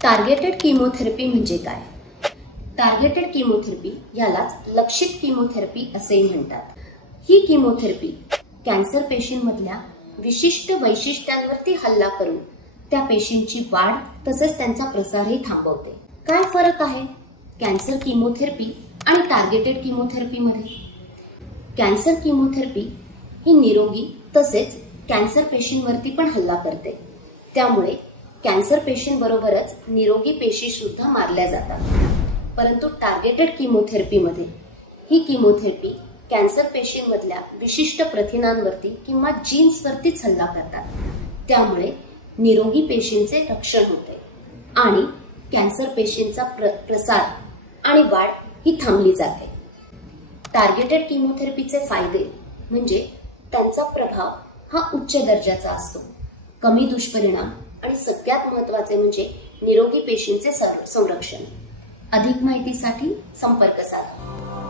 Targeted chemotherapy म्हणजे काय? Targeted chemotherapy यालाच लक्षित किमोथेरपी असेही म्हणतात। ही किमोथेरपी कॅन्सर पेशींमधल्या विशिष्ट वैशिष्ट्यांवरती हल्ला करून त्या पेशींची वाढ तसेच त्यांचा प्रसारही थांबवते। काय फरक आहे कॅन्सर किमोथेरपी आणि टार्गेटेड किमोथेरपीमध्ये? कॅन्सर किमोथेरपी ही निरोगी तसेच कॅन्सर पेशींवरती पण हल्ला करते, त्यामुळे कॅन्सर पेशींबरोबरच निरोगी पेशी सुद्धा मारल्या जातात। परंतु टार्गेटेड किमोथेरपीमध्ये ही किमोथेरपी कॅन्सर पेशींमधल्या विशिष्ट प्रथिनांवरती किंवा जीन्सवरतीच हल्ला करतात, त्यामुळे निरोगी पेशींचे रक्षण होते आणि कॅन्सर पेशींचा प्रसार आणि वाढ ही थांबली जाते। टार्गेटेड किमोथेरपीचे फायदे म्हणजे त्यांचा प्रभाव हा उच्च दर्जाचा असतो, कमी दुष्परिणाम आणि सगळ्यात महत्त्वाचे म्हणजे निरोगी पेशींचे संरक्षण। अधिक माहितीसाठी संपर्क साधा।